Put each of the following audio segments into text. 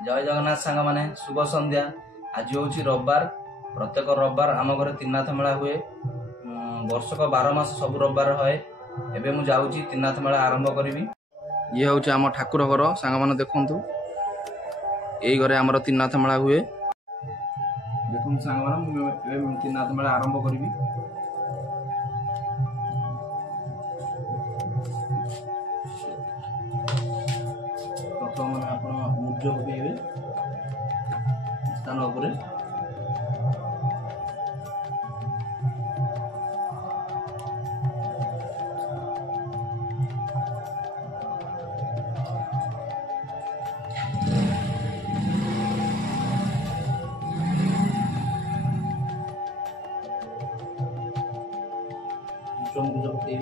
जय जगन्नाथ सांग माने शुभ संध्या। आज हूँ रविवार। प्रत्येक रविवार आम घर त्रिनाथ मेला हुए। वर्षक 12 मास सब रविवार है। एबे मु जाऊँगी त्रिनाथ मेला आरंभ करी। ये हूँ आम ठाकुर घर सांग माने देखु। यही घरे आमर त्रिनाथ मेला हुए। देखो सांग माने त्रिनाथ मेला आरंभ करी। प्रथम मैंने आप मुर्ज पकड़े स्थान उपर मुर्ज पकड़े।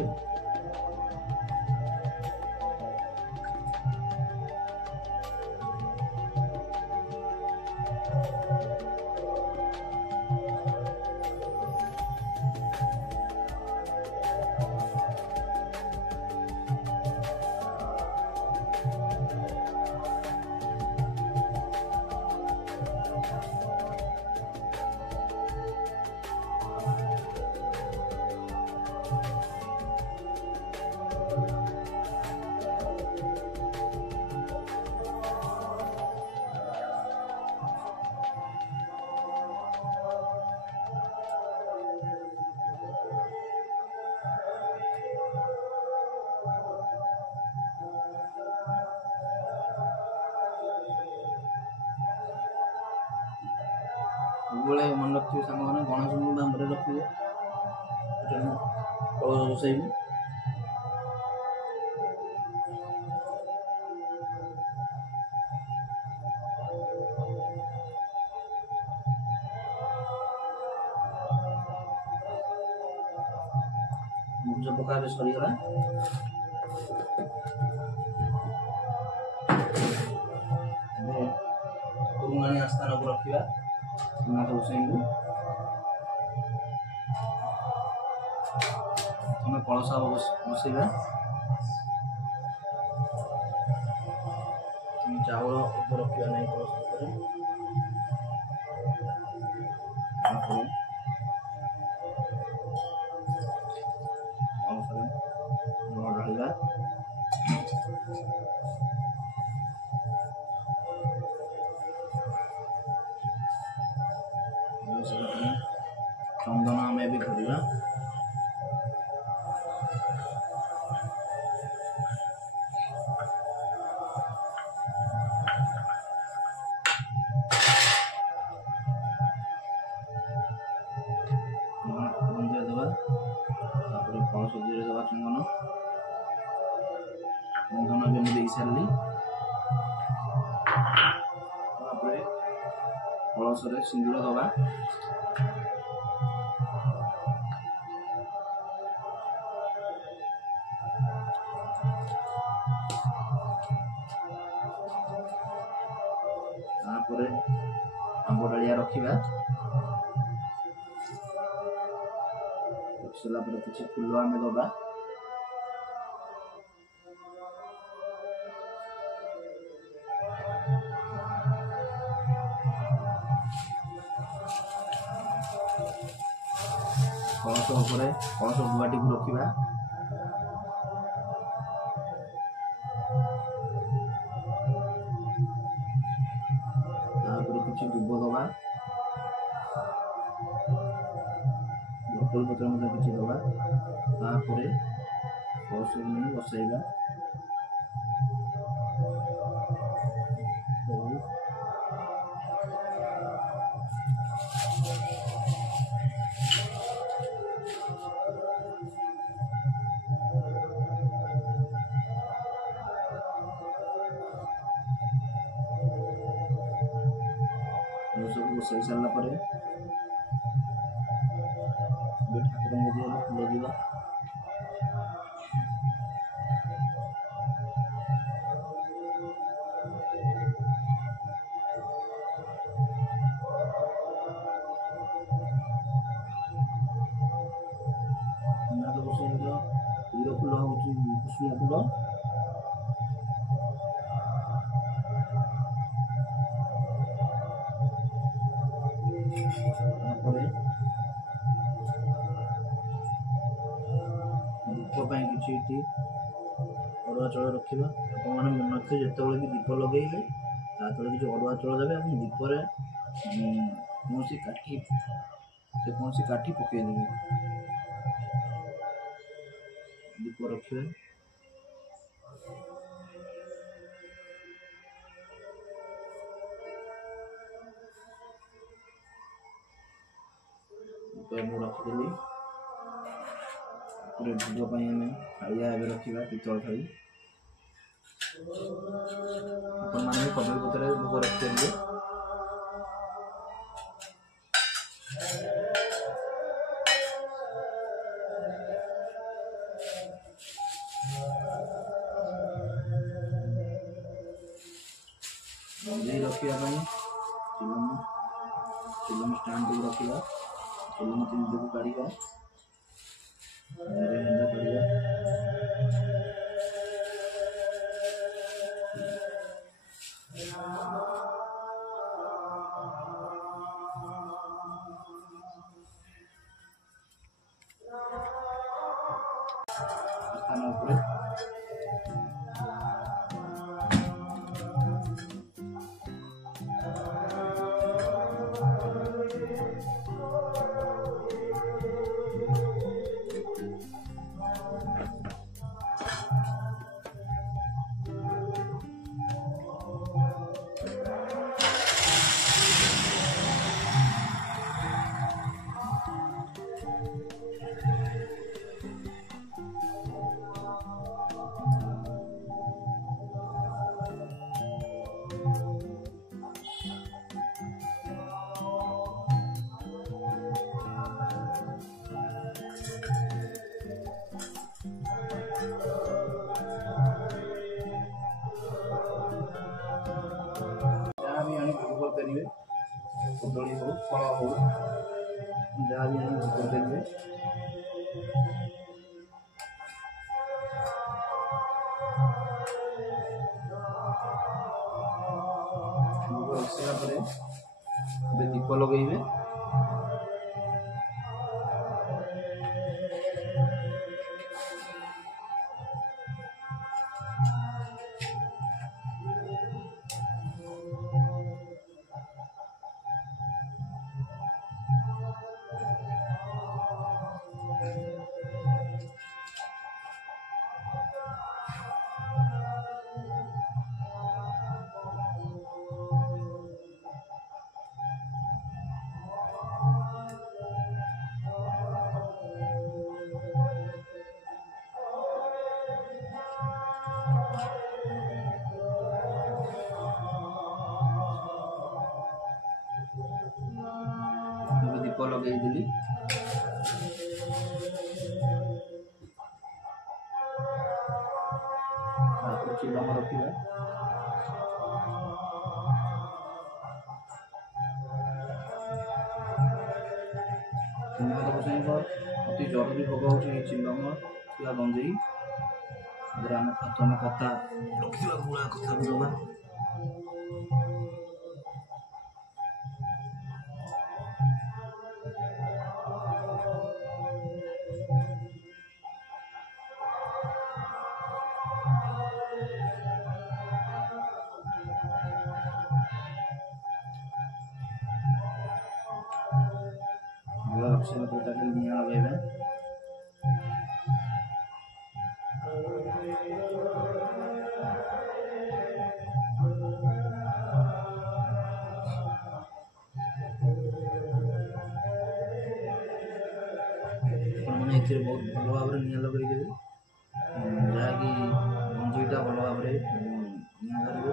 सब मन रखिए सांग मैंने गणेश को दाम रखिए कलश बसैबी। मुर्ज पका सरीगला। गुरुंगाणी आस्थान को रखा नाथ गोसाई को हमें कलश बसैबा। चाउल उपर रखा नहीं कलश ढाला चंदन आम भी करवा। कलश दवा चंदन चंदन भी मुझे सारे कलश सिंदूर दवा। आंब डालिया रखा रखिला किसी फूल आम दबा। कलश कलश गुआटी को रखा। किसी दुब दबा बटल पत्र किसी दबा। कलश नहीं बसैबा। सब बसई सारा ठाकुर फूल दिवा। फूल हूँ कुसुम फूल। ଏଠି ଅରୁଆ ଚାଉଳ ରଖିବା। ଆପଣମାନେ ମନେ ରଖିବେ ଯେତେବେଳେ ବି ଦୀପ ଲଗେଇଲେ ତା ତଳେ କିଛି ଅରୁଆ ଚାଉଳ ଦେବେ ଏବଂ ଦୀପରେ କୌଣସି କାଠି ପକାଇଦେବେ। ଦୀପ ରଖିବେ। ମୁଁ ରଖିଦେଲି। ପୁରା ଭୋଗ ପାଇଁ ଆମେ ଥାଳିଆ ଏବେ ରଖିବା, ପିତ୍ତଳ ଥାଳି। ଆପଣମାନେ ବି କଦଳୀ ପତ୍ରରେ ଭୋଗ ରଖିପାରିବେ। କଦଳୀ ରଖିବା ପାଇଁ ଚିଲମ ଷ୍ଟାଣ୍ଡକୁ ରଖିବା। ଚିଲମ ତିନିଟାକୁ କାଢ଼ିବା, କାଢ଼ିବା। ସ୍ଥାନ ଉପରେ ଯାହା ବି ଆଣି ଭୋଗ କରିପାରିବେ, କଦଳୀ ହଉ ଫଳ ହଉ ଯାହା ବି ଆଣି ଭୋଗ କରିପାରିବେ। ଭୋଗ ରଖିସାରିଲା ପରେ ଏବେ ଦୀପ ଲଗେଇବେ। ଦୀପ ଲଗେଇଦେଲି। ତାପରେ ଚିଲମ ରଖିବା। ଅତି ଜରୁରୀ ଭୋଗ ହେଉଛି ଏହି ଚିଲମ ଥିବା ଗଞ୍ଜେଇ। ଆମେ ପ୍ରଥମେ କଥା ରଖିଥିବା ଗୁଳା କଥାକୁ ଦେବା। ଗୁଳା ରଖିସାରିଲା ପରେ ତାକୁ ନିଆଁ ଲଗାଇବା। ଆପଣମାନେ ଏଥିରେ ବହୁତ ଭଲ ଭାବରେ ନିଆଁ ଲଗାଇଦେବେ, ଯାହାକି ଗଞ୍ଜେଇଟା ଭଲ ଭାବରେ ନିଆଁ ଧରିବ।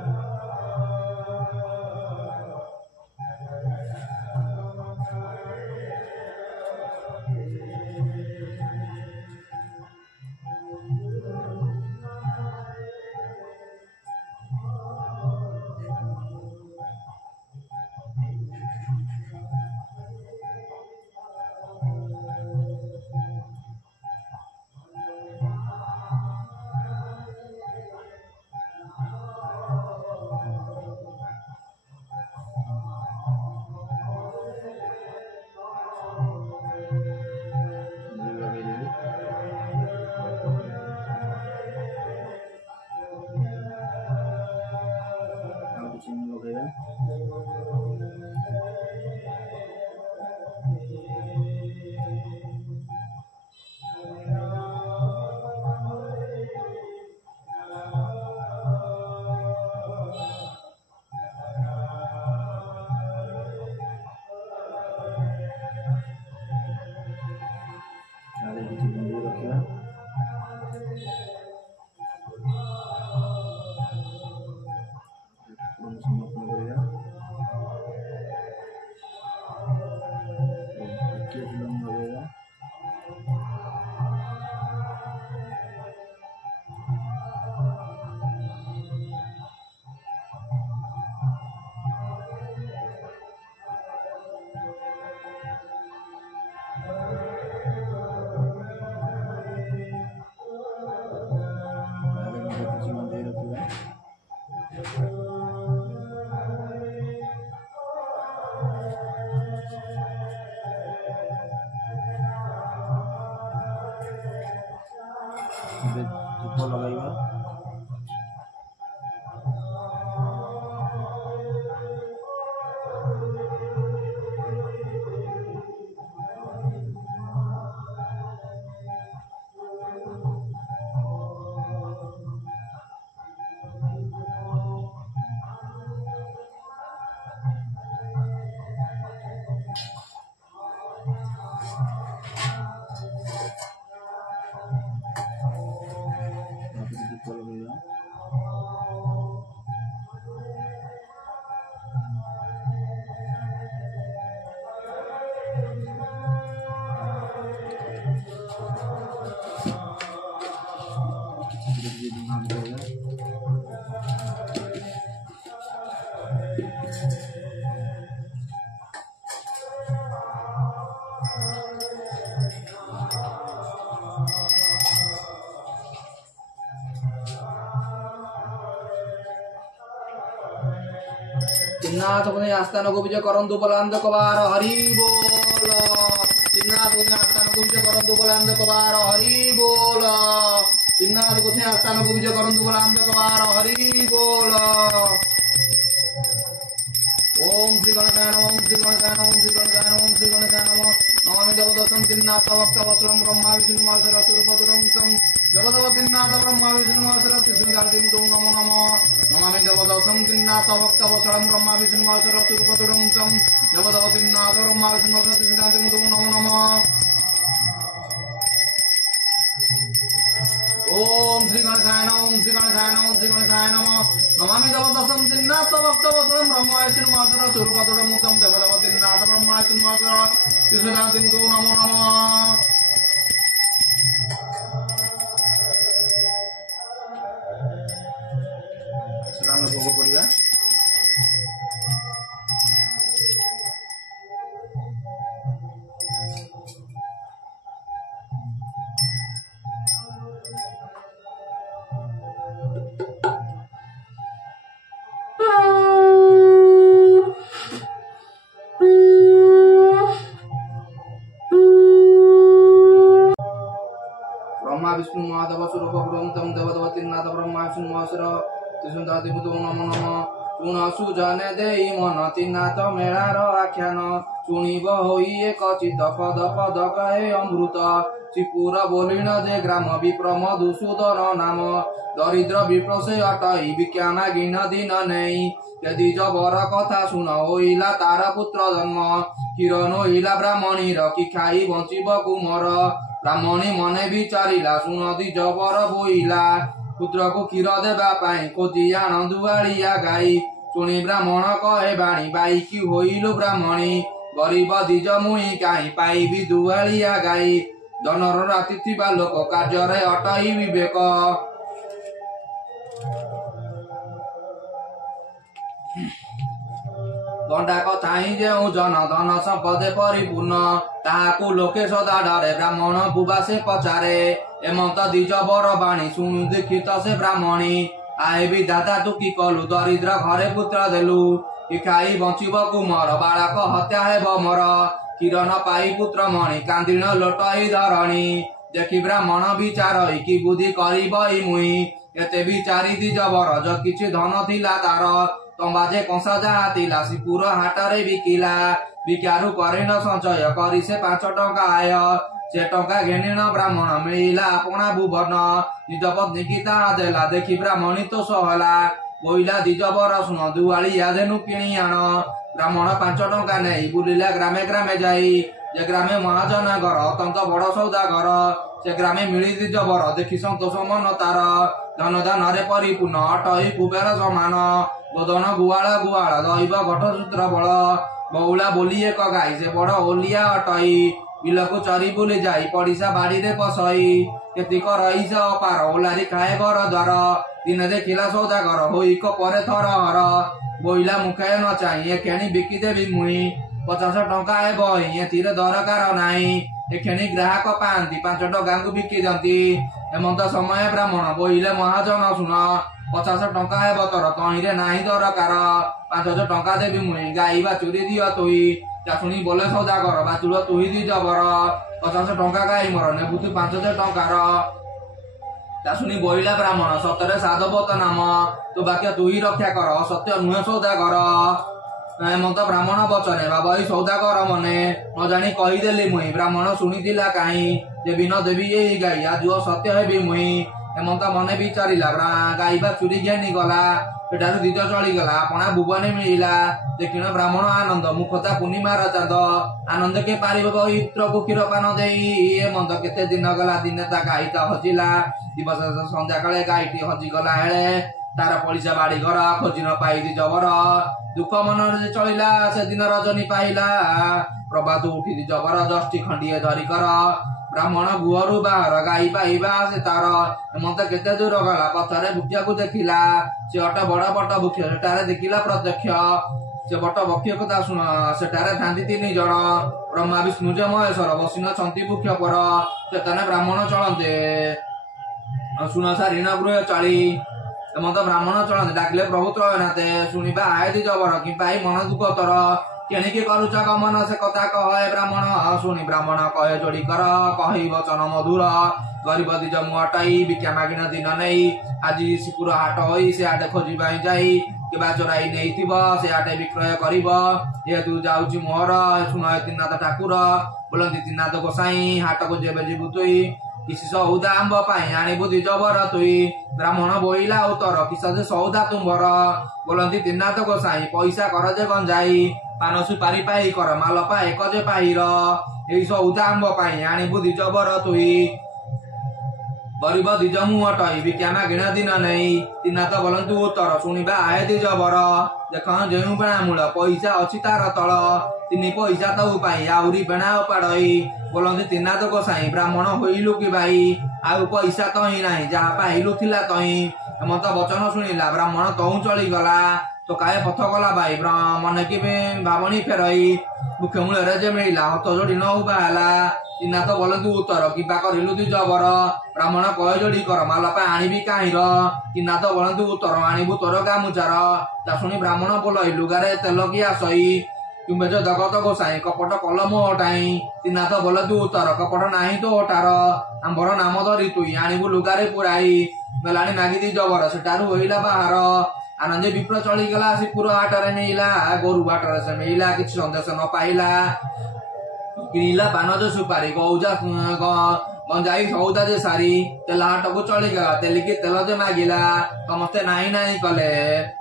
କିଛି ବନ୍ଧେଇ ରଖିବା। ସମର୍ପଣ କରିବା। ଲଗେଇବା। କିଛି ବନ୍ଧେଇ ରଖିବା। ଏବେ ଧୂପ ଲଗାଇବା। ଧୂପ ଲଗାଇବା। चिन्नाथ पुण्य आस्थान को विजय करंतु बलांद कबार हरि बोल। चिन्नाथ पुण्य आस्थान को विजय करंतु बलांद कबार हरि बोल। चिन्नाथ पुण्य आस्थान को विजय करंतु बलांद कबार हरि बोल। ओम श्री गणेशाय नमः। ओम श्री गणेशाय नमः। ओम श्री गणेशाय नमः। ओम श्री गणेशाय नमः। नमामि देवदत्तं चिन्नाथ भक्त वत्सलं ब्रह्मा विष्णु महेश्वर सुरपदुरं तं जगदवतिन्नाथ ब्रह्मा विष्णु महेश्वर त्रिशूलधारिं तं नमो नमः। नमामि देवदत्तं चिन्नाथ भक्त वत्सलं ब्रह्मा विष्णु महेश्वर सुरपदुरं तं जगदवतिन्नाथ ब्रह्मा विष्णु महेश्वर त्रिशूलधारिं तं नमो नमः। ओम श्री गणेशाय नमः। ओम श्री गणेशाय नमः। ओम श्री गणेशाय नमः। नमामि देवदत्तं चिन्नाथ भक्त वत्सलं ब्रह्मा विष्णु महेश्वर सुरपदुरं तं जगदवतिन्नाथ ब्रह्मा विष्णु महेश्वर त्रिशूलधारिं तं नमो नमः। ଆମେ ଭୋଗ କରିବା। ब्रह्मा विष्णु महादेव स्वरूप तं देवदवतीनाथ ब्रह्मा विष्णु महेश्वर त्रिशूलधारिं तं नमो नमः। चूण सुजने देई मन त्रिनाथ मेଳାର ଆଖ୍ୟାନ ଶୁଣିବ ହୋଇ ଏକ ଚିତ ପଦ ପଦ କହେ ଅମୃତ ଶ୍ରୀପୁର ବୋଲିଣ ଯେ ଗ୍ରାମ ବିପ୍ର ମଧୁସୂଦନ ନାମ ଦରିଦ୍ର ବିପ୍ର ସେ ଅଟଇ ଭିକ୍ଷା ମାଗିନ ଦିନ ନେଇ ଯଦି ଜବର କଥା ଶୁଣ ହୋଇଲା ତାର ପୁତ୍ର ଜନ୍ମ କ୍ଷୀର ନୋଇଲା ବ୍ରାହ୍ମଣୀର କି ଖାଇ ବଞ୍ଚିବ କୁମର ବ୍ରାହ୍ମଣୀ ମନେ ବିଚାରିଲା ଶୁଣ ଦିଜ ବର ବୋଇଲା ପୁତ୍ରକୁ କ୍ଷୀର ଦେବା ପାଇଁ ଖୋଜି ଆଣ ଦୁଆଳିଆ ଗାଈ ଶୁଣି ବ୍ରାହ୍ମଣ କହେ ବାଣୀ ବାଇକି ହୋଇଲୁ ବ୍ରାହ୍ମଣୀ ଗରିବ ଦିଜ ମୁଇଁ କାହିଁ ପାଇବି ଦୁଆଳିଆ ଗାଈ ଜନର ରାତି ଥିବା ଲୋକ କାର୍ଯ୍ୟରେ ଅଟଇ ବିବେକ ଗଣ୍ଡାକ ଥାଇଁ ଯେଉଁ ଜନ ଧନ ସମ୍ପଦେ ପରିପୂର୍ଣ୍ଣ ତାହାକୁ ଲୋକେ ସଦା ଡରେ ବ୍ରାହ୍ମଣ ବୁବା ସେ ପଚାରେ ଏମନ୍ତ ଦିଜ ବର ବାଣୀ ଶୁଣୁ ଦୀକ୍ଷିତ ସେ ବ୍ରାହ୍ମଣୀ ଆଏ ବି ଦାଦା ତୁ କି କଲୁ ଦରିଦ୍ର ଘରେ ପୁତ୍ର ଦେଲୁ କି ଖାଇ ବଞ୍ଚିବ କୁମର ବାଳକ ହତ୍ୟା ହେବ ମୋର କ୍ଷୀର ନ ପାଇ ପୁତ୍ର ମଣି କାନ୍ଦିଣ ଲୋଟଇ ଧରଣୀ ଦେଖି ବ୍ରାହ୍ମଣ ବିଚାରଇ କି ବୁଦ୍ଧି କରିବ ମୁଇଁ ଏତେ ବିଚାରି ଦିଜ ବର ଯ କିଛି ଧନ ଥିଲା ତାର ତମ୍ବା ଯେ କଂସା ଯାହା ଥିଲା ଶ୍ରୀପୁର ହାଟରେ ବିକିଲା ବିକାରୁ କରିନ ସଞ୍ଚୟ କରି ସେ 5 ଟଙ୍କା ଆୟ ସେ ଟଙ୍କା ଘେନିଣ ବ୍ରାହ୍ମଣ ମିଳିଲା ଆପଣା ଭୁବନ ନିଜ ପତ୍ନୀ କି ତାହା ଦେଲା ଦେଖି ବ୍ରାହ୍ମଣୀ ତୋଷ ହେଲା ବୋଇଲା ଦିଜ ବର ଶୁଣ ଦୁଆଳିଆ ଧେନୁ କିଣି ଆଣ ବ୍ରାହ୍ମଣ 5 ଟଙ୍କା ନେଇ ବୁଲିଲା ଗ୍ରାମେ ଗ୍ରାମେ ଯାଇ ଯେ ଗ୍ରାମେ ମହାଜନ ଘର ଅତ୍ୟନ୍ତ ବଡ ସୌଦାଗର ସେ ଗ୍ରାମେ ମିଳି ଦିଜ ବର ଦେଖି ସନ୍ତୋଷ ମନ ତାର ଧନ ଧାନରେ ପରିପୂର୍ଣ୍ଣ ଅଟଇ କୁବେର ସମାନ ଗୋଦନ ଗୁଆଳ ଗୁଆଳ ଦୈବ ଘଟ ସୂତ୍ର ବଳ ବଉଳା ବୋଲି ଏକ ଗାଈ ସେ ବଡ ଓଲିଆ ଅଟଇ ବିଲକୁ ଚରି ବୁଲି ଯାଇ ପଡିଶା ବାଡିରେ ପଶଇ କେତିକ ରହି ସେ ଅପାର ଓଲାରି ଖାଏ ଘର ଦ୍ୱାର ଦିନେ ଦେଖିଲା ସୌଦାଗର ହୋଇକ ପରେ ଥର ହର ବୋଇଲା ମୁଖେ ନ ଚାହିଁ ଏ ଖେଣି ବିକି ଦେବି ମୁଇଁ 50 ଟଙ୍କା ହେବ ଏଥିରେ ଦରକାର ନାହିଁ ଏ ଖେଣି ଗ୍ରାହକ ପାଆନ୍ତି 5 ଟଙ୍କାକୁ ବିକି ଦିଅନ୍ତି ଏମନ୍ତ ସମୟ ବ୍ରାହ୍ମଣ ବୋଇଲେ ମହାଜନ ଶୁଣ 50 ଟଙ୍କା ହେବ ତୋର ତହିଁରେ ନାହିଁ ଦରକାର 500 ଟଙ୍କା ଦେବି ମୁଇଁ ଗାଈ ବାଛୁରୀ ଦିଅ ତୁଇ ତା ଶୁଣି ବୋଲେ ସୌଦାଗର ବାଛୁର ତୁହି ଦି ଜବର 50 ଟଙ୍କା ଗାଈ ମୋର ନେବୁ ତୁ 500 ଟଙ୍କାର ତା ଶୁଣି ବୋଇଲା ବ୍ରାହ୍ମଣ ସତରେ ସାଧବତ ନାମ ତୁ ବାକ୍ୟ ତୁହି ରକ୍ଷା କର ସତ୍ୟ ନୁହେଁ ସୌଦାଗର ଏମନ୍ତ ବ୍ରାହ୍ମଣ ବଚନେ ବାବଇ ସୌଦାଗର ମନେ ନ ଜାଣି କହିଦେଲି ମୁଇଁ ବ୍ରାହ୍ମଣ ଶୁଣିଥିଲା କାହିଁ ଦେବି ନ ଦେବି ଏଇ ଗାଈ ଆଜୁଅ ସତ୍ୟ ହେବି ମୁଇଁ ଏମନ୍ତ ମନେ ବିଚାରିଲା ଗାଈ ବାଛୁରୀ ଘେନି ଗଲା ସେଠାରୁ ଦିଜ ଚଳିଗଲା ଆପଣା ଭୁବନେ ମିଳିଲା ଦେଖିଣ ବ୍ରାହ୍ମଣ ଆନନ୍ଦ ମୁଖତା ପୂର୍ଣ୍ଣିମାର ଚାନ୍ଦ ଆନନ୍ଦ କେ ପାରିବ ପବିତ୍ରକୁ କ୍ଷୀର ପାନ ଦେଇ ଏମନ୍ତ କେତେ ଦିନ ଗଲା ଦିନେ ତା ଗାଈଟା ହଜିଲା ଦିବସ ସନ୍ଧ୍ୟା କାଳେ ଗାଈଟି ହଜିଗଲା ହେଳେ ତାର ପଡିଶା ବାଡି ଘର ଖୋଜି ନ ପାଇ ଦିଜ ବର ଦୁଃଖ ମନରେ ଚଳିଲା ସେଦିନ ରଜନୀ ପାଇଲା ପ୍ରଭାତ ଉଠି ଦିଜ ବର ଦଶଟି ଖଣ୍ଡିଏ ଧରି କର ବ୍ରାହ୍ମଣ ଗୁହରୁ ବାହାର ଗାଈ ପାଇବା ସେ ତାର ଏମନ୍ତ କେତେ ଦୂର ଗଲା ପଥରେ ବୃକ୍ଷକୁ ଦେଖିଲା ସେ ଅଟ ବଡ ବଟ ବୃକ୍ଷ ସେଠାରେ ଦେଖିଲା ପ୍ରତ୍ୟକ୍ଷ ସେ ବଟ ବକ୍ଷ କଥା ଶୁଣ ସେଠାରେ ଥାନ୍ତି 3 ଜଣ ବ୍ରହ୍ମା ବିଷ୍ଣୁ ଯେ ମହେଶ୍ୱର ବସିନଛନ୍ତି ବୃକ୍ଷ ପର ସେତନେ ବ୍ରାହ୍ମଣ ଚଳନ୍ତେ ଶୁଣ ସାରିଣ ଗୃହ ଚଳି ଏମନ୍ତ ବ୍ରାହ୍ମଣ ଚଳନ୍ତି ଡାକିଲେ ପ୍ରଭୁ ତ୍ରୟନାଥେ ଶୁଣିବା ଆଏ ଦି ଜବର କି ପାଇ ମନ ଦୁଃଖ ତୋର କେଣିକି କରୁଛ ଗମନ ସେ କଥା କହେ ବ୍ରାହ୍ମଣ ଶୁଣି ବ୍ରାହ୍ମଣ କହେ ଯୋଡି କର କହି ବଚନ ମଧୁର ଗରିବ ଦିଜ ମୁଁ ଅଟାଇ ଭିକ୍ଷା ମାଗିଣ ଦିନ ନେଇ ଆଜି ଶ୍ରୀପୁର ହାଟ ହୋଇ ସେ ଆଡେ ଖୋଜି ପାଇଁ ଯାଇ କିବା ଚୋରାଇ ନେଇଥିବ ସେ ଆଡେ ବିକ୍ରୟ କରିବ ଯେହେତୁ ଯାଉଛି ମୋର ଶୁଣ ତ୍ରିନାଥ ଠାକୁର ବୋଲନ୍ତି ତ୍ରିନାଥ ଗୋସାଇଁ ହାଟକୁ ଯେବେ ଯିବୁ ତୁଇ କିଛି ସଉଦା ଆମ୍ବ ପାଇଁ ଆଣିବୁ ଦି ଜବର ତୁଇ ବ୍ରାହ୍ମଣ ବୋଇଲା ଉତ୍ତର କିସ ଯେ ସଉଦା ତୁମ୍ଭର ବୋଲନ୍ତି ତ୍ରିନାଥ ଗୋସାଇଁ ପଇସା କର ଯେ ଗଞ୍ଜାଇ ପାନ ସୁପାରି ପାଇ କର ମାଲ ପାଏ କଜେ ପାଇର ଏଇ ସଉଦା ଆମ୍ବ ପାଇଁ ଆଣିବୁ ଦି ଜବର ତୁଇ ଗରିବ ଦିଜ ମୁଁ ଅଟଇ ଭିକ୍ଷା ମାଗିଣ ଦିନ ନେଇ ତ୍ରିନାଥ ବୋଲନ୍ତୁ ଉତ୍ତର ଶୁଣିବା ଆଏ ଦି ଜବର ଦେଖ ଯେଉଁ ବେଣା ମୂଳ ପଇସା ଅଛି ତାର ତଳ 3 ପଇସା ତଉ ପାଇଁ ଆହୁରି ବେଣା ଉପାଡଇ ବୋଲନ୍ତି ତ୍ରିନାଥ ଗୋସାଇଁ ବ୍ରାହ୍ମଣ ହୋଇଲୁ କି ଭାଇ ଆଉ ପଇସା ତହିଁ ନାହିଁ ଯାହା ପାଇଲୁ ଥିଲା ତହିଁ ଏମନ୍ତ ବଚନ ଶୁଣିଲା ବ୍ରାହ୍ମଣ ତହୁଁ ଚଳିଗଲା ତ କାଏ ପଥ ଗଲା ଭାଇ ମନେ କି ଭାବଣୀ ଫେରଇ ମୁଖ୍ୟ ମୂଳରେ ଯେ ମିଳିଲା ହତ ଯୋଡି ନ ଉଭା ହେଲା ତ୍ରିନାଥ ବୋଲନ୍ତୁ ଉତ୍ତର କିବା କରିଲୁ ଦି ଜବର ବ୍ରାହ୍ମଣ କହେ ଯୋଡି କର ମାଲପା ଆଣିବି କାହିଁର ତ୍ରିନାଥ ବୋଲନ୍ତୁ ଉତ୍ତର ଆଣିବୁ ତୋର ଗାମୁଚାର ତା ଶୁଣି ବ୍ରାହ୍ମଣ ବୋଲଇ ଲୁଗାରେ ତେଲ କି ଆସଇ ତୁମେ ଯେ ଜଗତ ଗୋସାଇଁ କପଟ କଲ ମୋ ଓଟାଇ ତ୍ରିନାଥ ବୋଲନ୍ତୁ ଉତ୍ତର କପଟ ନାହିଁ ତ ଓଟାର ଆମ୍ବର ନାମ ଧରି ତୁଇ ଆଣିବୁ ଲୁଗାରେ ପୁରାଇ ବେଲାଣି ମାଗି ଦି ଜବର ସେଠାରୁ ହୋଇଲା ବାହାର ଆନନ୍ଦେ ବିପ୍ର ଚଳିଗଲା ଶ୍ରୀପୁର ହାଟରେ ମିଳିଲା ଗୋରୁ ହାଟରେ ସେ ମିଳିଲା କିଛି ସନ୍ଦେଶ ନ ପାଇଲା କିଣିଲା ପାନ ଯେ ସୁପାରି ଗଉଜା ଗଞ୍ଜାଇ ସଉଦା ଯେ ସାରି ତେଲ ହାଟକୁ ଚଳିଗଲା ତେଲିକି ତେଲ ଯେ ମାଗିଲା ସମସ୍ତେ ନାହିଁ ନାହିଁ କଲେ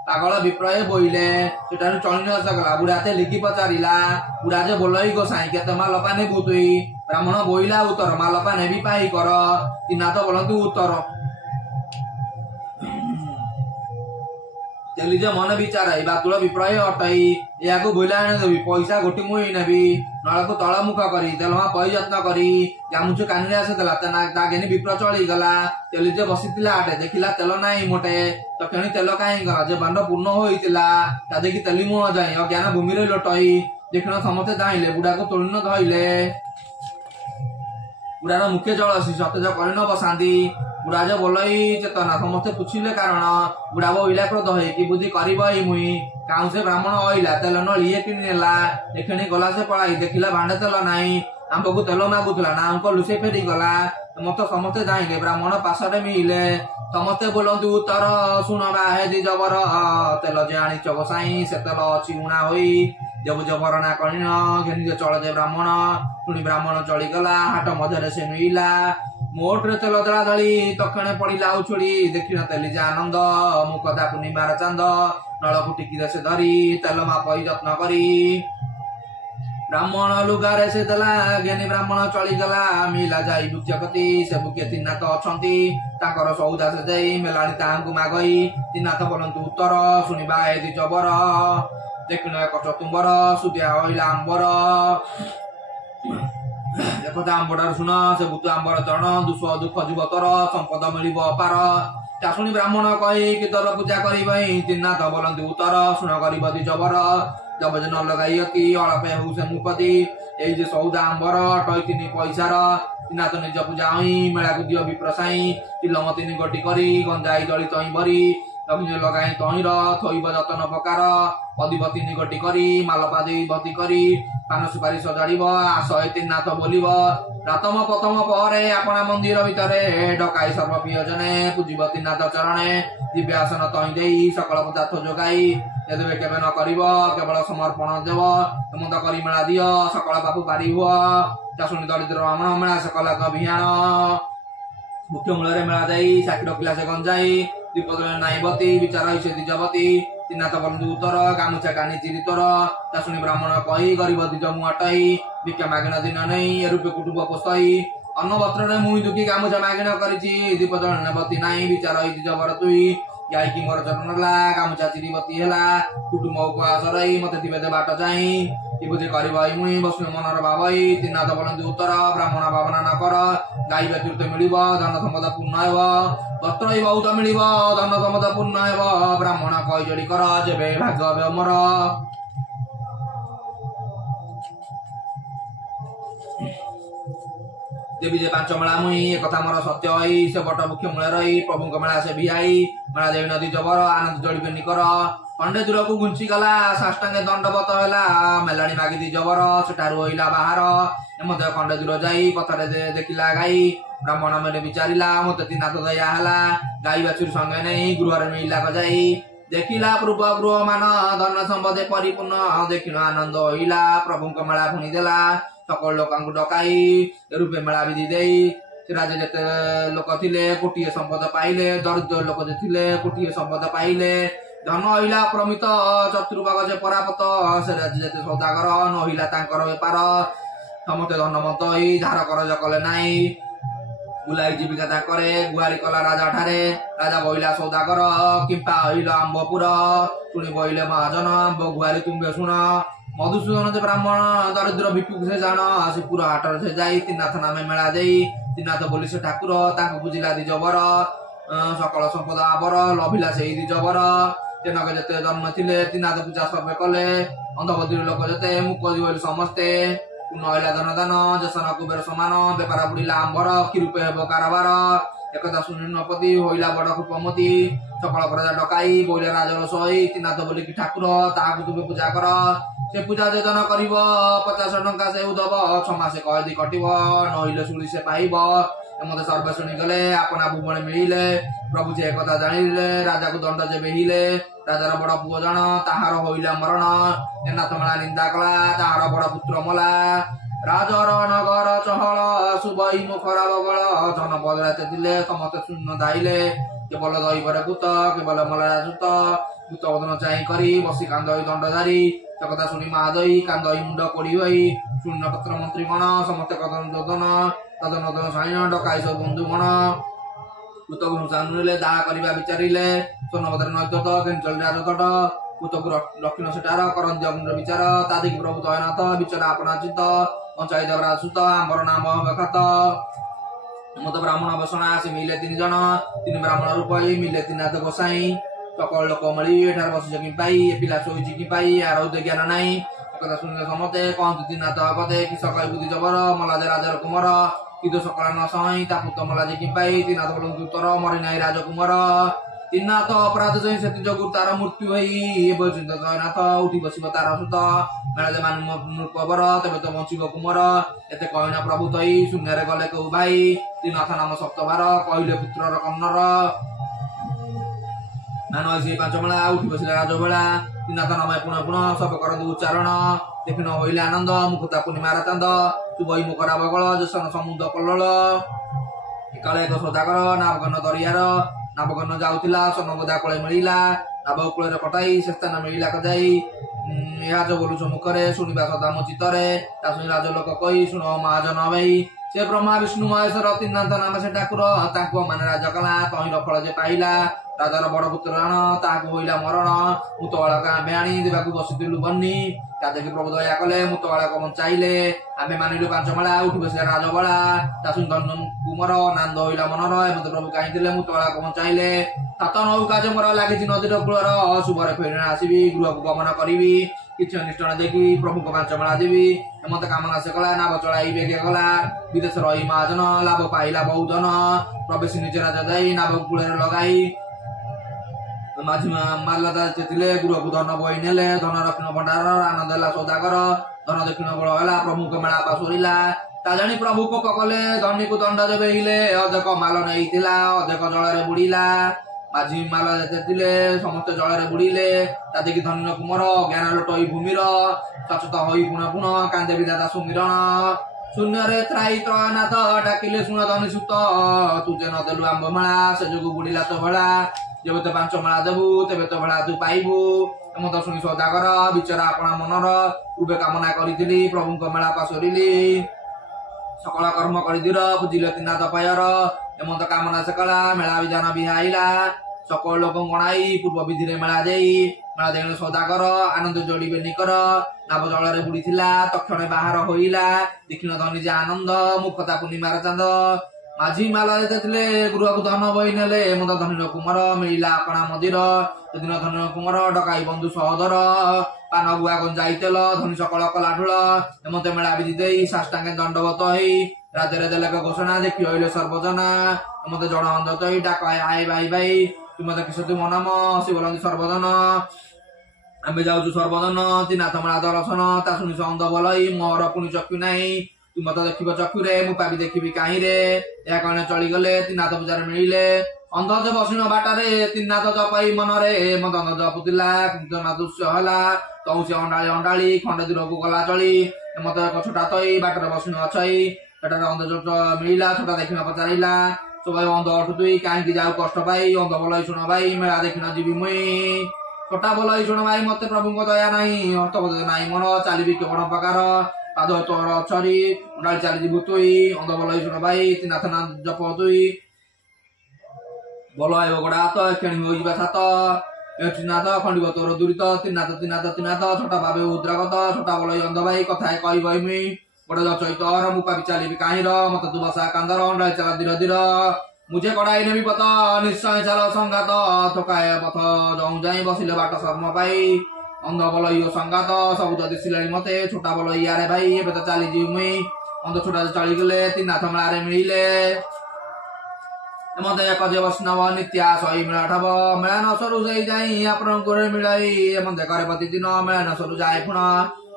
ପାଗଳ ବିପ୍ରୟ ବୋଇଲେ ସେଠାରୁ ଚଳି ନ ସକଲା ବୁଢା ତେଲିକି ପଚାରିଲା ବୁଢା ଯେ ବୋଲଇ ଗୋସାଇଁ କେତେ ମାଲପା ନେବୁ ତୁଇ ବ୍ରାହ୍ମଣ ବୋଇଲା ଉତ୍ତର ମାଲପା ନେବି ପାଇ କର ତ୍ରିନାଥ ବୋଲନ୍ତୁ ଉତ୍ତର ତେଲି ଯେ ମନେ ବିଚାରାଇ ବାତୁଳ ବିପ୍ରୟ ଅଟଇ ଏହାକୁ ବୋଇଲା ଆଣି ଦେବି ପଇସା ଗୋଟି ମୁଇଁ ନେବି ନଳକୁ ତଳ ମୁଖ କରି ତେଲମା ପଇ ଯତ୍ନ କରି ଗାମୁଛୁ କାନିରେ ଆସିଥିଲା ତା ଘେନି ବିପ୍ର ଚଳିଗଲା ତେଲି ଯେ ବସିଥିଲା ଆଟେ ଦେଖିଲା ତେଲ ନାହିଁ ମୋଟେ ତ କେଣି ତେଲ କାହିଁ ଗଲା ଯେ ବାଣ୍ଡ ପୂର୍ଣ୍ଣ ହୋଇଥିଲା ତା ଦେଖି ତେଲି ମୁହଁ ଯାଇ ଅଜ୍ଞାନ ଭୂମିରେ ଲୋଟଇ ଦେଖିଣ ସମସ୍ତେ ଧାଇଁଲେ ବୁଢାକୁ ତୋଳି ନ ଧଇଲେ ବୁଢାର ମୁଖେ ଜଳସି ସତେଜ କରି ନ ବସାନ୍ତି ବୁଢା ଯେ ବୋଲଇ ଚେତନା ସମସ୍ତେ ପୁଛିଲେ କାରଣ ବୁଢା ବୋଇଲା କ୍ରୋଧ ହେଇ କି ବୁଦ୍ଧି କରିବ ଏଇ ମୁଇଁ କାଉଁ ସେ ବ୍ରାହ୍ମଣ ଅଇଲା ତେଲ ନଳିଏ କିଣି ନେଲା ଏକ୍ଷଣି ଗଲା ସେ ପଳାଇ ଦେଖିଲା ଭାଣ୍ଡେ ତେଲ ନାହିଁ ଆମ୍ବକୁ ତେଲ ମାଗୁଥିଲା ନା ଅଙ୍କ ଲୁଚେ ଫେରି ଗଲା ମତ ସମସ୍ତେ ଜାଣିଲେ ବ୍ରାହ୍ମଣ ପାଶରେ ମିଳିଲେ ସମସ୍ତେ ବୋଲନ୍ତୁ ଉତ୍ତର ଶୁଣ ବା ହେ ଦି ଜବର ତେଲ ଯେ ଆଣିଛ ଗୋସାଇଁ ସେ ତେଲ ଅଛି ଉଣା ହୋଇ ଦେବୁ ଜବରଣା କଣିନ ଘେନି ଚଳ ଯେ ବ୍ରାହ୍ମଣ ଶୁଣି ବ୍ରାହ୍ମଣ ଚଳିଗଲା ହାଟ ମଧ୍ୟରେ ସେ ମିଳିଲା ମୋଟରେ ତେଲ ଦଳା ଦଳି ତକ୍ଷଣେ ପଡିଲା ଉଛୁଳି ଦେଖିନ ତେଲି ଯେ ଆନନ୍ଦ ମୁଁ କଥା ପୂର୍ଣ୍ଣିମାର ଚାନ୍ଦ ନଳକୁ ଟିକିରେ ସେ ଧରି ତେଲ ମାପଇ ଯତ୍ନ କରି ବ୍ରାହ୍ମଣ ଲୁଗାରେ ସେ ଦେଲା ଜ୍ଞାନୀ ବ୍ରାହ୍ମଣ ଚଳିଗଲା ମିଲା ଯାଇ ବୃକ୍ଷକତି ସେ ବୁକେ ତିନାଥ ଅଛନ୍ତି ତାଙ୍କର ସୌଦା ସେ ଯାଇ ମେଲାଣି ତାହାଙ୍କୁ ମାଗଇ ତିନାଥ ବୋଲନ୍ତୁ ଉତ୍ତର ଶୁଣିବା ଏ ଦି ଜବର ଦେଖିନ ଏକ ଚତୁମ୍ବର ସୁଦିଆ ହଇଲା ଆମ୍ବର একথা আম্বটার শুনা সে ভূত আম্বর চরণ দুঃখ দুঃখ যুবতর সম্পদ মিলিব অপার তা শুনি ব্রাহ্মণ কহি কীর্তন পূজা করিবাই তিন্নাথ বলନ୍ତି উত্তর শুণ করিব ଦି ଜବର ଜବ ନ ଲଗାଇ ଅତି ଅଳପେ ହଉ ସେ ମୁପତି ଏଇ ଯେ ସୌଦା ଆମ୍ବର ଟଇତିନି ପଇସାର ତିନାଥ ନିଜ ପୂଜା ହୋଇ ମେଳାକୁ ଦିଅ ବିପ୍ରସାଇ ଚିଲମ ତିନି ଗୋଟି କରି ଗଞ୍ଜାଇ ଦଳି ତଇଁ ଭରି ଲଗ୍ନ ଲଗାଇ ତଇଁର ଥୋଇବ ଯତନ ପ୍ରକାର ଅଧିବ ତିନି ଗୋଟି କରି ମାଲପା ଦେଇ ଭର୍ତ୍ତି କରି ପାନ ସୁପାରି ସଜାଡ଼ିବ ଆସ ଏ ତିନାଥ ବୋଲିବ ପ୍ରଥମ ପ୍ରଥମ ପରେ ଆପଣା ମନ୍ଦିର ଭିତରେ ଡକାଇ ସର୍ବପ୍ରିୟ ଜନେ ପୂଜିବ ତିନାଥ ଚରଣେ ଦିବ୍ୟ ଆସନ ତଇଁ ଦେଇ ସକଳ ପଦାର୍ଥ ଯୋଗାଇ ଯେତେବେଳେ କେବେ ନ କରିବ କେବଳ ସମର୍ପଣ ଦେବ ହେମନ୍ତ କରି ମେଳା ଦିଅ ସକଳ ପାପୁ ପାରି ହୁଅ ଚାଷୁଣୀ ଦରିଦ୍ର ବ୍ରାହ୍ମଣ ମେଳା ସକଳ ବିହାଣ ମୁଖ୍ୟ ମୂଳରେ ମେଳା ଦେଇ ସାକ୍ଷୀ ରଖିଲା ସେ ଗଞ୍ଜାଇ ଦ୍ୱିପଦରେ ନାଇବତୀ ବିଚାର ସେ ଦ୍ୱିଜବତୀ ତିନାଥ ବନ୍ଧୁ ଉତ୍ତର ଗାମୁଛା କାନି ଚିରି ତୋର ଚାଷୁଣୀ ବ୍ରାହ୍ମଣ କହି ଗରିବ ଦ୍ୱିଜ ମୁଁ ଅଟଇ ଭିକ୍ଷା ମାଗିଣ ଦିନ ନେଇ ଏ ରୂପେ କୁଟୁମ୍ବ ପୋଷଇ ଅନ୍ନ ବସ୍ତ୍ରରେ ମୁଇଁ ଦୁଃଖୀ ଗାମୁଛା ମାଗିଣ କରିଛି ଦ୍ୱିପଦ ନେବତୀ ନାହିଁ ବିଚାର ଦ୍ୱିଜବର ତୁଇ ଗାଈକି ମୋର ଯତ୍ନ ନେଲା ଗାମୁଛା ଚିରିବତୀ ହେଲା କୁଟୁମ୍ବ ଉପହାସ ରହି ମତେ ଥିବେ ଦେ ବାଟ ଚାହିଁ କିବୁଝି କରିବ ମୁଇଁ ବସ୍ତୁ ମନର ଭାବଇ ତିନାଥ ବନ୍ଧୁ ଉତ୍ତର ବ୍ରାହ୍ମଣ ଭାବନା ନ କର ଗାଈ ବ୍ୟତୀତ ମିଳିବ ଧନ ସମ୍ପଦ ପୂର୍ଣ୍ଣ ହେବ ବସ୍ତ୍ର ବି ବହୁତ ମିଳିବ ଧନ ସମ୍ପଦ ପୂର୍ଣ୍ଣ ହେବ ବ୍ରାହ୍ମଣ କହି ଯୋଡ଼ି କର ଯେବେ ଭାଗ ହେବ ମୋର ଦେବୀ ଯେ ପାଞ୍ଚ ମେଳା ମୁଇଁ ଏକଥା ମୋର ସତ୍ୟ ହୋଇ ସେ ବଟ ବୃକ୍ଷ ମୂଳେ ରହି ପ୍ରଭୁଙ୍କ ମେଳା ସେ ଭିଆଇ ମେଳା ଦେଇ ନଦୀ ଜବର ଆନନ୍ଦ ଯୋଡ଼ିବେ ନିକର ଖଣ୍ଡେ ଦୂରକୁ ଘୁଞ୍ଚି ଗଲା ସାଷ୍ଟାଙ୍ଗେ ଦଣ୍ଡବତ ହେଲା ମେଲାଣି ମାଗି ଦି ଜବର ସେଠାରୁ ହୋଇଲା ବାହାର ମଧ୍ୟ ଖଣ୍ଡେ ଦୂର ଯାଇ ପଥରେ ଦେଖିଲା ଗାଈ ବ୍ରାହ୍ମଣ ମେନେ ବିଚାରିଲା ମତେ ତିନାଥ ଦୟା ହେଲା ଗାଈ ବାଛୁରୀ ସଙ୍ଗେ ନେଇ ଗୃହରେ ମିଳିଲା ଗଜାଇ ଦେଖିଲା ପୂର୍ବ ଗୃହ ମାନ ଧନ ସମ୍ପଦେ ପରିପୂର୍ଣ୍ଣ ଦେଖିନ ଆନନ୍ଦ ହୋଇଲା ପ୍ରଭୁଙ୍କ ମେଳା ପୁଣି ଦେଲା সকল লোকাঙ্কু ডকাই রূপে মেলা বিধি দেই রাজা যেতে লোক ଥିଲେ কোটিয়ে সম্পদ পাইলে দরিদ্র লোক যে ଥିଲେ কোটিয়ে সম্পদ পাইলে ধন হইলা প্রমিত চতুর্ভাগ যে পরাপত সে রাজ্য যেতে সৌদাগর নহিলা তাঙ্কর বেপার সমস্তে ধনমন্ত হই ধার করজ কলে নাই বুলাই জীবিকা তাকরে গুয়ারি কলা রাজা ঠারে রাজা বইলা সৌদাগর কিম্পা হইল আম্বপুর শুনি বইলে মহাজন আম্ব গুয়ারি তুম্বে শুণ মধুসূদন যে ব্রাহ্মণ দরিদ্র ভিক্ষুক সে জাণ সে পুর হাটରେ ସେ ଯାଇ ତିନାଥ ନାମେ ମେଳା ଦେଇ ତିନାଥ ବୋଲି ସେ ଠାକୁର ତାଙ୍କୁ ବୁଝିଲା ଦି ଜବର ସକଳ ସମ୍ପଦ ଆବର ଲଭିଲା ସେଇ ଦି ଜବର ତେନକ ଯେତେ ଜନ୍ମ ଥିଲେ ତିନାଥ ପୂଜା ସର୍ବେ କଲେ ଅନ୍ଧବଧିର ଲୋକ ଯେତେ ମୁକ ବୋଲି ସମସ୍ତେ ନଇଲା ଧନ ଦାନ ଯଶନ କୁବେର ସମାନ ବେପାର ବୁଡ଼ିଲା ଆମ୍ବର କି ରୂପେ ହେବ କାରବାର একথা শুনি নপতি হইলা বড় কুপমতি সকল প্রজা ডকাই বইলা রাজরস হই তিনাথ বলি কি ঠাকুর তাহাକୁ তুমি পূজা কর সে পূজা যোজন করিব 50 টঙ্কা সে উদব 6 মাসে কয়দি কটিব নইলে শুনি সে পাইব এমতে সর্ব শুনি গলে আপনা ভুবনে মিলিলে প্রভু যে কথা জানিলে রাজাକୁ দণ্ড যে বেহিলে রাজার বড় পুଅ জଣ তাহার হইলা মরণ এনাথ মেলা নিন্দা কলা তাহার বড় পুত্র মলা রাজর নগর চহল সুবই মুখরা বগল জনপদ রাতে দিলে সমস্ত শূন্য দাইলে কেবল দৈবরে ভূত কেবল মলরা জুত ভূত বদন চাই করি বসি কান্দই দণ্ডধারী কথা শুনি মাদই কান্দই মুন্ড কোড়ি হই শূন্য পত্র মন্ত্রীগণ সমস্তে কদন যোদন তদনদন সাইন ডকাই সব বন্ধুগণ ভূতକୁ ଜାଣିଲେ ଦାହ କରିବା ବିଚାରିଲେ ସ୍ୱର୍ଣ୍ଣପଦରେ ନୈତତ କେଞ୍ଚଳ ରାଜତଟ ଭୂତକୁ ଲକ୍ଷଣ ସେଠାର କରନ୍ତି ଅଗ୍ନିର ବିଚାର ତା ଦେଖି ପ୍ରଭୁ ଦୟନାଥ ବିଚାର ଆପଣା ଚିତ ପଞ୍ଚାୟତ ସୁତ ଆମ୍ବର ନାମ ବେଖାତ ମତ ବ୍ରାହ୍ମଣ ବସଣା ଆସି ମିଳିଲେ 3 ଜଣ 3 ବ୍ରାହ୍ମଣ ରୂପ ମିଳିଲେ ତିନାଥ ଗୋସାଇଁ সকল ଲୋକ ମଳି ଏଠାରେ ବସିଛ କି ପାଇ ଏ ପିଲା ଶୋଇଛି କି ପାଇ ଆର ଉଦୟ ଜ୍ଞାନ ନାହିଁ ଏକଥା ଶୁଣିଲେ ସମସ୍ତେ କହନ୍ତୁ ତିନାଥ କତେ କିସ କହିବୁ ଦି ଜବର ମଲା ଯେ ରାଜର କୁମର କିନ୍ତୁ ସକଳ ନ ସହି ତା ପୁତ ମଲା ଯେ କି ପାଇ ତିନାଥ ବୋଲନ୍ତୁ ଉତ୍ତର ମରି ନାହିଁ ରାଜକୁମାର ତିନାଥ ଅପରାଧ ଯୋଇ ସେଥି ଯୋଗୁଁ ତାର ମୃତ୍ୟୁ ହୋଇ ଏବେ ଜଗନ୍ନାଥ ଉଠି ବସିବ ତାର ସୁତ ମେଳାରେ ମାନବର ତେବେ ତ ବଞ୍ଚିବ କୁମର ଏତେ କହିନା ପ୍ରଭୁ ତଇ ଶୂନ୍ୟରେ ଗଲେ କୋଉ ଭାଇ ତିନାଥ ନାମ ସପ୍ତଭାର କହିଲେ ପୁତ୍ରର କର୍ଣ୍ଣର ମାନ ସେ ପାଞ୍ଚମଳା ଉଠି ବସିଲେ ରାଜବେଳା ତିନାଥ ନାମ ପୁଣ ପୁଣ ସବୁ କରନ୍ତୁ ଉଚ୍ଚାରଣ ଦେଖିନ ହଇଲେ ଆନନ୍ଦ ମୁକୁତା ପୂର୍ଣ୍ଣିମାର ଚାନ୍ଦ ତୁବଇ ମୁଖରା ବଗଳ ଯୋଶନ ସମୁଦ୍ର କଲ୍ଲୋଳ ଏକାଳେ ଏକ ସଦାଗର ନାବଗନ ଦରିଆର ନାବଗନ ଯାଉଥିଲା ସ୍ୱର୍ଣ୍ଣଗୋଦା କୋଳେ ମିଳିଲା ନାବ କୂଳରେ କଟାଇ ସେ ସ୍ଥାନ ମିଳିଲା କଯାଇ ରାଜ ବୋଲୁଛ ମୁଖରେ ଶୁଣିବା ସଦା ମୋ ଚିତ୍ତରେ ତା ଶୁଣି ରାଜ ଲୋକ କହି ଶୁଣ ମହାଜନ ଭାଇ ସେ ବ୍ରହ୍ମା ବିଷ୍ଣୁ ମହେଶ୍ୱର ତିନାଥ ନାମ ସେ ଠାକୁର ତାଙ୍କୁ ମାନେ ରାଜ କଲା ତହିଁର ଫଳ ଯେ ପାଇଲା ରାଜାର ବଡ ପୁତ୍ର ରାଣ ତାହାକୁ ହଇଲା ମରଣ ମୁଁ ତ ବାଳକ ଆମେ ଆଣି ଦେବାକୁ ବସିଥିଲୁ ବନି ତା ଦେଖି ପ୍ରଭୁ ଦୟା କଲେ ମୁଁ ତ ବାଳକ ବଞ୍ଚାଇଲେ ଆମେ ମାନିଲୁ ପାଞ୍ଚମାଳା ଉଠି ବସିଲା ରାଜବଳା ତା ଶୁଣି ଧନ୍ୟ କୁମର ନାନ୍ଦ ହଇଲା ମନର ଏମତେ ପ୍ରଭୁ କାହିଁଥିଲେ ମୁଁ ତ ବାଳକ ବଞ୍ଚାଇଲେ ସାତ ନୌକା ଯେ ମୋର ଲାଗିଛି ନଦୀର କୂଳର ଶୁଭରେ ଫେରି ଆସିବି ଗୃହକୁ ଗମନ କରିବି କିଛି ଅନିଷ୍ଟନ ଦେଖି ପ୍ରଭୁଙ୍କ ପାଞ୍ଚମାଳା ଦେବି ଏମତେ କାମନା ସେ କଲା ନାବ ଚଳାଇ ବେଗେ ଗଲା ବିଦେଶ ରହି ମହାଜନ ଲାଭ ପାଇଲା ବହୁଜନ ପ୍ରବେଶ ନିଜ ରାଜ ଯାଇ ନାବ କୂଳରେ ଲଗାଇ ମାଝି ମାଲ୍ୟତା ଥିଲେ ଗୃହକୁ ଧନ ବହି ନେଲେ ଧନ ଦକ୍ଷିଣ ଭଣ୍ଡାର ଆନନ୍ଦ ହେଲା ସୌଦାଗର ଧନ ଦକ୍ଷିଣ ବଳ ହେଲା ପ୍ରଭୁଙ୍କ ମେଳା ପାଶୋରିଲା ତା ଜାଣି ପ୍ରଭୁ କୋପ କଲେ ଧନୀକୁ ଦଣ୍ଡ ଦେବେ ହେଲେ ଅଧକ ମାଲ ନେଇଥିଲା ଅଧକ ଜଳରେ ବୁଡିଲା ମାଝି ମାଲ ଯେତେ ଥିଲେ ସମସ୍ତେ ଜଳରେ ବୁଡିଲେ ତା ଦେଖି ଧନ୍ୟ କୁମର ଜ୍ଞାନ ଲୋଟଇ ଭୂମିର ସଚେତ ହୋଇ ପୁଣ ପୁଣ କାନ୍ଦେ ବିଧାତା ସୁମିରଣ ଶୂନ୍ୟରେ ତ୍ରାଇ ତ୍ରୟନାଥ ଡାକିଲେ ଶୁଣ ଧନୀ ସୁତ ତୁ ଯେ ନଦେଲୁ ଆମ୍ବ ମାଳା ସେ ଯୋଗୁ ବୁଡିଲା ତ ଭଳା ଯେବେ ତ ପାଞ୍ଚ ମାଳା ଦେବୁ ତେବେ ତ ଭଳା ତୁ ପାଇବୁ ଏମତ ଶୁଣି ସଦାଗର ବିଚରା ଆପଣା ମନର ପୂର୍ବେ କାମନା କରିଥିଲି ପ୍ରଭୁଙ୍କ ମେଳା ପାଶୋରିଲି ସକଳ କର୍ମ କରିଦିର ବୁଝିଲେ ତିନାଥ ପାୟର ଏମନ୍ତ କାମନା ସେ କଲା ମେଳା ବିଧାନ ବିହାଇଲା সকল লোক গণাই পূর্ব বিধিরে মেলা দেই মেলা দেই সৌদাগর আনন্দ যোড়িবে নিকর নাব জଳରେ ବୁଡିଥିଲା ତକ୍ଷଣେ ବାହାର ହୋଇଲା ଦେଖିନ ଧନୀ ଯେ ଆନନ୍ଦ ମୁଖତା ପୂର୍ଣ୍ଣିମାର ଚାନ୍ଦ ମାଝି ମାଲାରେ ଦେଇଥିଲେ ଗୃହକୁ ଧନ ବହି ନେଲେ ଏମନ୍ତ ଧନୀର କୁମର ମିଳିଲା ଆପଣା ମନ୍ଦିର ସେଦିନ ଧନୀର କୁମର ଡକାଇ ବନ୍ଧୁ ସହୋଦର ପାନ ଗୁଆ ଗଞ୍ଜାଇ ତେଲ ଧନୀ ସକଳ କଲା ଢୋଳ ଏମନ୍ତ ମେଳା ବିଧି ଦେଇ ସାଷ୍ଟାଙ୍ଗେ ଦଣ୍ଡବତ ହେଇ ରାଜ୍ୟରେ ଦେଲେ ଘୋଷଣା ଦେଖି ହଇଲେ ସର୍ବଜନା ଏମନ୍ତ ଜଣ ଅନ୍ଧତ ହେଇ ଡାକ ଆଏ ଭାଇ ଭାଇ ତୁମ ଦେଖିଛ ତୁମ ନାମ ଶିବଲନ୍ତି ସର୍ବଜନ ଆମେ ଯାଉଛୁ ସର୍ବଜନ ତିନାଥ ମେଳା ଦର୍ଶନ ତା ଶୁଣି ଅନ୍ଧ ଭଲଇ ମୋର ପୁଣି ଚକ୍ଷୁ ନାହିଁ ତୁମ ତ ଦେଖିବ ଚକ୍ଷୁରେ ମୁଁ ପାବି ଦେଖିବି କାହିଁରେ ଏହା କଣେ ଚଳିଗଲେ ତିନାଥ ପୂଜାରେ ମିଳିଲେ ଅନ୍ଧ ଯେ ବସିଣ ବାଟରେ ତିନାଥ ଜପାଇ ମନରେ ମତ ଅନ୍ଧ ଜପୁଥିଲା ଦୃଶ୍ୟ ହେଲା ତଉ ସେ ଅଣ୍ଡାଳି ଅଣ୍ଡାଳି ଖଣ୍ଡେ ଦୂରକୁ ଗଲା ଚଳି ମତେ ଏକ ଛୋଟା ତଇ ବାଟରେ ବସିଣ ଅଛଇ ସେଠାରେ ଅନ୍ଧ ଚୋଟ ମିଳିଲା ଛୋଟା ଦେଖିନ ପଚାରିଲା সবাই অন্ধ অটো তুই কাহিঁকি যাও কষ্ট পাই অন্ধ বলাই শোনো ভাই মেলা দেখি না ଯିବି মুই ছোটা বলাই শোনো ভাই মতে প্রভুଙ୍କ দয়া ନାହିଁ ଅର୍ଥ ବୋଧ ନାହିଁ ମୋର ଚାଲିବି କେବଳ ପ୍ରକାର ପାଦ ତୋର ଅଛରି ମୁଣ୍ଡାଳି ଚାଲିଯିବୁ ତୁଇ ଅନ୍ଧ ବলাই ଶୁଣ ଭାଇ ତିନାଥ ନା ଜପ ତୁଇ ଭଲ ହେବ ଗୋଡା ହାତ ଖେଣି ହୋଇଯିବା ସାତ ତିନାଥ ଖଣ୍ଡିବ ତୋର ଦୂରିତ ତିନାଥ ତିନାଥ ତିନାଥ ଛୋଟା ଭାବେ ଉଦ୍ରାଗତ ଛୋଟା ବলাই ଅନ୍ଧ ଭାଇ କଥା କହିବ ମୁଇ ଗୋଟେ ଚୈତର ମୁଁ ପାବି ଚାଲିବି କାହିଁର ମତେ ତୁ ବସା କାନ୍ଦର ଅଣ୍ଡାଳି ଚାଲ ଧୀର ଧୀର ମୁଝେ କଡାଇ ନେବି ପଥ ନିଶ୍ଚୟ ଚାଲ ସଂଘାତ ଥକାଏ ପଥ ଯଉଁ ଯାଇ ବସିଲେ ବାଟ ଶର୍ମ ପାଇ ଅନ୍ଧ ବଲଇ ଓ ସଂଘାତ ସବୁ ତ ଦିଶିଲାଣି ମତେ ଛୋଟା ବଲଇ ଆରେ ଭାଇ ଏବେ ତ ଚାଲିଯିବି ମୁଇ ଅନ୍ଧ ଛୋଟା ଚଳିଗଲେ ତିନାଥ ମେଳାରେ ମିଳିଲେ ଏମତେ ଏକ ଯେ ବୈଷ୍ଣବ ନିତ୍ୟା ସହି ମେଳା ଠବ ମେଳା ନ ସରୁ ଯାଇ ଯାଇ ଆପଣଙ୍କ ମିଳାଇ ଏମତେ କରେ ପ୍ରତିଦିନ ମେଳା ନ ସରୁ ଯାଏ ପୁଣ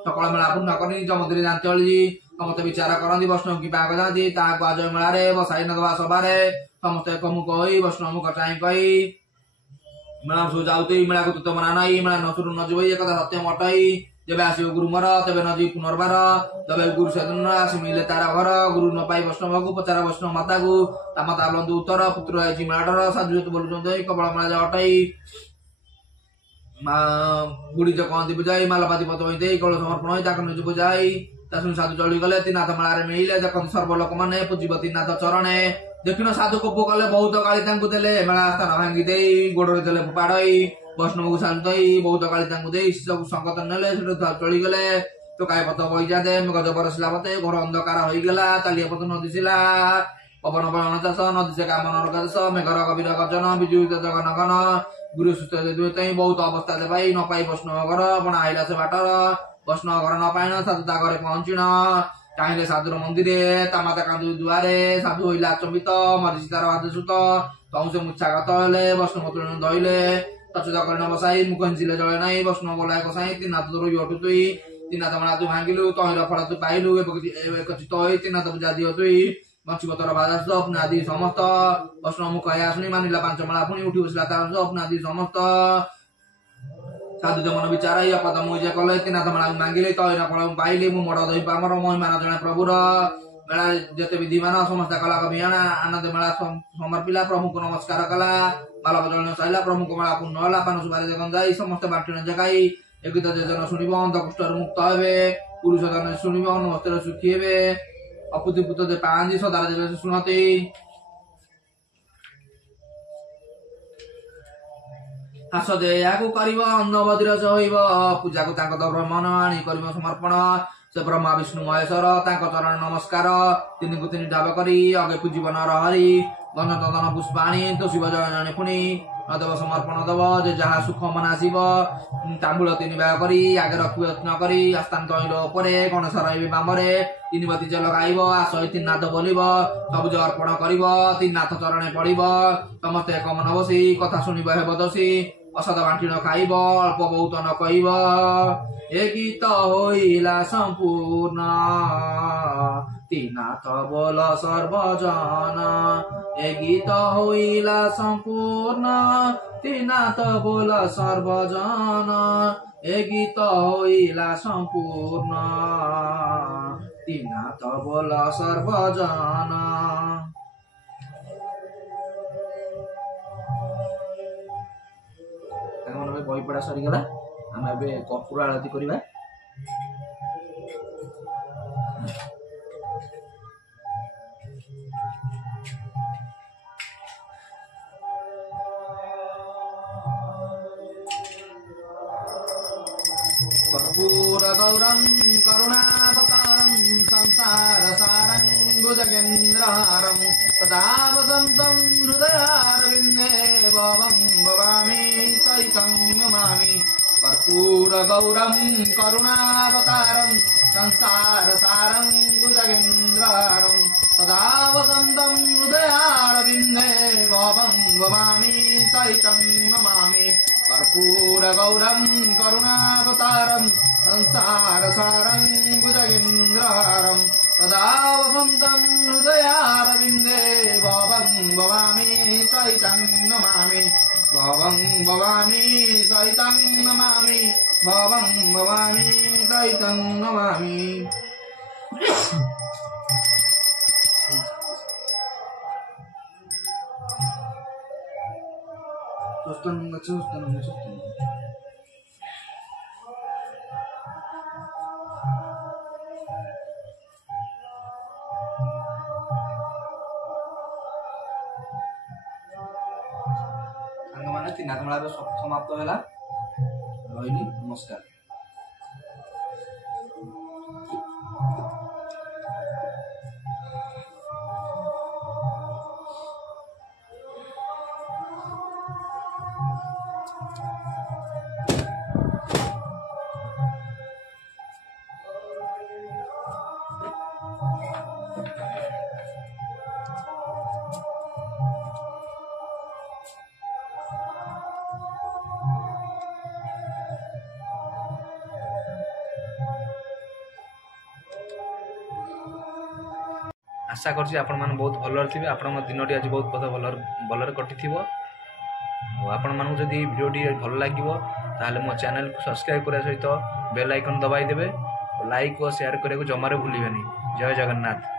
ସକଳ ମେଳା ପୂର୍ଣ୍ଣ କରି ଜମତିରେ ଯାନ୍ତି ଅଳି ସମସ୍ତେ ବିଚାର କରନ୍ତି ବୈଷ୍ଣବ କି ବାଗ ଯାଆନ୍ତି ତାହାକୁ ଆଜୟ ମେଳାରେ ବସାଇ ନଦବା ସଭାରେ ସମସ୍ତେ ଏକ ମୁଖ ହୋଇ ବୈଷ୍ଣବ ମୁଖ ଚାହିଁ କହି ମେଳା ସବୁ ଯାଉଥିବି ମେଳାକୁ ତୁତ ମନା ନାହିଁ ମେଳା ନସୁରୁ ନ ଯିବ ଏକଥା ସତ୍ୟ ମଟଇ ଯେବେ ଆସିବ ଗୁରୁ ମୋର ତେବେ ନ ଯିବି ପୁନର୍ବାର ତେବେ ଗୁରୁ ସେଦିନ ଆସି ମିଳିଲେ ତାର ଘର ଗୁରୁ ନ ପାଇ ବୈଷ୍ଣବକୁ ପଚାର ବୈଷ୍ଣବ ମାତାକୁ ତା ମାତା ବନ୍ଧୁ ଉତ୍ତର ପୁତ୍ର ହେଇଛି ମେଳାଟର ସାଧୁ ବୋଲୁଛନ୍ତି କବଳ ମେଳା ଅଟଇ ବୁଢୀ ଯେ କହନ୍ତି ବୁଝାଇ ମାଲପାତି ପତ ହୋଇଥାଇ କଳ ସମର୍ପଣ ହୋଇ ତାକୁ ନିଜ ବୁଝାଇ ତା ଶୁଣି ସାଧୁ ଚଳିଗଲେ ତିନାଥ ମେଳାରେ ମିଳିଲେ ଦେଖନ୍ତି ସର୍ବ ଲୋକମାନେ ପୂଜିବ ତିନାଥ ଚରଣେ ଦେଖିନ ସାଧୁ କୋପ କଲେ ବହୁତ ଗାଳି ତାଙ୍କୁ ଦେଲେ ମେଳା ସ୍ଥାନ ଭାଙ୍ଗି ଦେଇ ଗୋଡରେ ଦେଲେ ଫୋପାଡଇ ବୈଷ୍ଣବକୁ ଶାନ୍ତଇ ବହୁତ ଗାଳି ତାଙ୍କୁ ଦେଇ ସବୁ ସଂକଟ ନେଲେ ସେଠୁ ଚଳିଗଲେ ଟୋକାଏ ପଥ ବହିଯାଦେ ଗଜ ବରସିଲା ମତେ ଘର ଅନ୍ଧକାର ହୋଇଗଲା ଚାଲିଆ ପଥ ନଦିଶିଲା ପବନ ବୟନ ଚାଷ ନଦିଶେ କାମ ନରକ ଦେଶ ମେଘର କବିର ଗର୍ଜନ ବିଜୁ ଜଗନ ଗଣ ଗୁରୁ ସୁସ୍ଥ ବହୁତ ଅବସ୍ଥା ଦେବାଇ ନ ପାଇ ବୈଷ୍ଣବ ଘର ବଣା ଆଇଲା ସେ ବାଟର ବୈଷ୍ଣବ ଘର ନ ପାଇନ ସାଧୁ ତା ଘରେ ପହଞ୍ଚିଣ ଚାହିଁଲେ ସାଧୁର ମନ୍ଦିରେ ତା ମାତା କାନ୍ଦୁ ଦୁଆରେ ସାଧୁ ହୋଇଲା ଆଚମ୍ବିତ ମରିଚି ତାର ବାଦସୁତ ତହୁ ସେ ମୂର୍ଚ୍ଛାଗତ ହେଲେ ବୈଷ୍ଣବ ତୁଳନ ଧଇଲେ ତଚୁତ କରିଣ ବସାଇ ମୁଖ ହିଞ୍ଚିଲେ ଜଳେ ନାହିଁ ବୈଷ୍ଣବ ବୋଲାଏ କସାଇ ତିନାଥ ତୋର ଅଟୁ ତୁଇ ତିନାଥ ମେଳା ତୁ ଭାଙ୍ଗିଲୁ ତହିଁର ଫଳ ତୁ ପାଇଲୁ ଏକଚିତ ହୋଇ ତିନାଥ ପୂଜା ଦିଅ ତୁଇ ବଞ୍ଚିବ ତୋର ବାଦାସ ସ୍ୱପ୍ନ ଆଦି ସମସ୍ତ ବୈଷ୍ଣବ ମୁଖ ଏହା ଶୁଣି ମାନିଲା ପାଞ୍ଚ ମେଳା ପୁଣି ଉଠି ବସିଲା ତାର ସ୍ୱପ୍ନ ଆଦି ସମସ୍ତ ସାଧୁ ମନ ବିଚାର ଅପଦ ମୁଁ ଯେ କଲେ ତିନାଥ ମେଳା ମାଗିଲି ତହିଁର ଫଳ ମୁଁ ପାଇଲି ମୁଁ ମଡ଼ ଧୋଇ ପାମର ମହିମାନ ଜଣେ ପ୍ରଭୁର ମେଳା ଯେତେ ବିଧିମାନ ସମସ୍ତ କଲା କବିଆଣା ଆନନ୍ଦ ମେଳା ସମର୍ପିଲା ପ୍ରଭୁଙ୍କୁ ନମସ୍କାର କଲା ବାଲକ ଜଳ ସାଇଲା ପ୍ରଭୁଙ୍କ ମେଳା ପୂର୍ଣ୍ଣ ହେଲା ପାନ ସୁବାରେ ଗଞ୍ଜାଇ ସମସ୍ତେ ବାଟିଣ ଜଗାଇ ଏ ଗୀତ ଯୋଜନ ଶୁଣିବ ଅନ୍ଧକୁଷ୍ଠରୁ ମୁକ୍ତ ହେବେ ପୁରୁଷ ଜନ ଶୁଣିବ ଅନୁମସ୍ତରେ ସୁଖୀ ହେବେ ଅପୁତି ପୁତ ଯେ ପାଆନ୍ତି ସଦାର ଯେବେ ଶୁଣନ୍ତି ହାସ ଦେ ଏହାକୁ କରିବ ଅନ୍ନ ବଦିର ସହିବ ପୂଜାକୁ ତାଙ୍କ ତ ବ୍ରହ୍ମଣ ଆଣି କରିବ ସମର୍ପଣ ସେ ବ୍ରହ୍ମା ବିଷ୍ଣୁ ମହେଶ୍ୱର ତାଙ୍କ ଚରଣ ନମସ୍କାର ତିନିକୁ ତିନି ଢାବ କରି ଅଗେ ପୂଜିବ ନର ହରି ଗଞ୍ଜ ଚନ୍ଦନ ପୁଷ୍ପାଣି ତ ଶିବ ଜୟ ଜଣେ ପୁଣି ନଦେବ ସମର୍ପଣ ଦବ ଯେ ଯାହା ସୁଖ ମନା ଆସିବ ତାମ୍ବୁଳ ତିନି ଭାଗ କରି ଆଗେ ରଖିବ ଯତ୍ନ କରି ଆସ୍ଥାନ ତୈଳ ଉପରେ ଗଣେଶ ରହିବେ ବାମରେ ତିନି ବତି ଜଲ ଗାଇବ ଆସ ତିନିନାଥ ବୋଲିବ ସବୁଜ ଅର୍ପଣ କରିବ ତିନିନାଥ ଚରଣେ ପଡିବ ସମସ୍ତେ ଏକ ମନ ବସି କଥା ଶୁଣିବ ହେବ ଦୋଷୀ ଅସଦ ବାଣ୍ଟିଣ ଖାଇବ ଅଳ୍ପ ବହୁତ ନ କହିବ ଏ ଗୀତ ହୋଇଲା ସମ୍ପୂର୍ଣ୍ଣ ତିନାଥ ବୋଲ ସର୍ବଜନ ଏ ଗୀତ ହୋଇଲା ସମ୍ପୂର୍ଣ୍ଣ ତିନାଥ ବୋଲ ସର୍ବଜନ ଏ ଗୀତ ହୋଇଲା ସମ୍ପୂର୍ଣ୍ଣ ତିନାଥ ବୋଲ ସର୍ବଜନ ବହି ପଢା ସରିଗଲା ଆମେ ଏବେ କର୍ପୂର ଆଳତି କରିବା कर्पूर गौरं करुणावतारं संसार सारं भुजगेन्द्रहारं सदा वसन्तं हृदयारविन्दे भवं भवामि सहितं नमामि कर्पूर गौरं करुणावतारं संसार सारं भुजगेन्द्रहारं सदा वसन्तं हृदयारविन्दे भवं भवामि सहितं नमामि कर्पूर गौरं करुणावतारं संसार सारं भुजगेन्द्रहारं सदा वसन्तं हृदयारविन्दे भवं भवामि सहितं नमामि भवं भवामि सहितं नमामि भवं भवामि सहितं नमामि ସାଙ୍ଗମାନେ ତିନାଥ ମେଳା ସମାପ୍ତ ହେଲା ରହିଲି ନମସ୍କାର। आशा करछि आपण मान बहुत भलर थिबे आपण दिनटी आज बहुत भलर कटिथिबो आपण मान जदि वीडियोटी भल लागिवो ताले मो चैनल को सब्सक्राइब करा सहित बेल आइकन दबाई देबे लाइक और शेयर करे को जमारे भूलिबेनी। जय जगन्नाथ।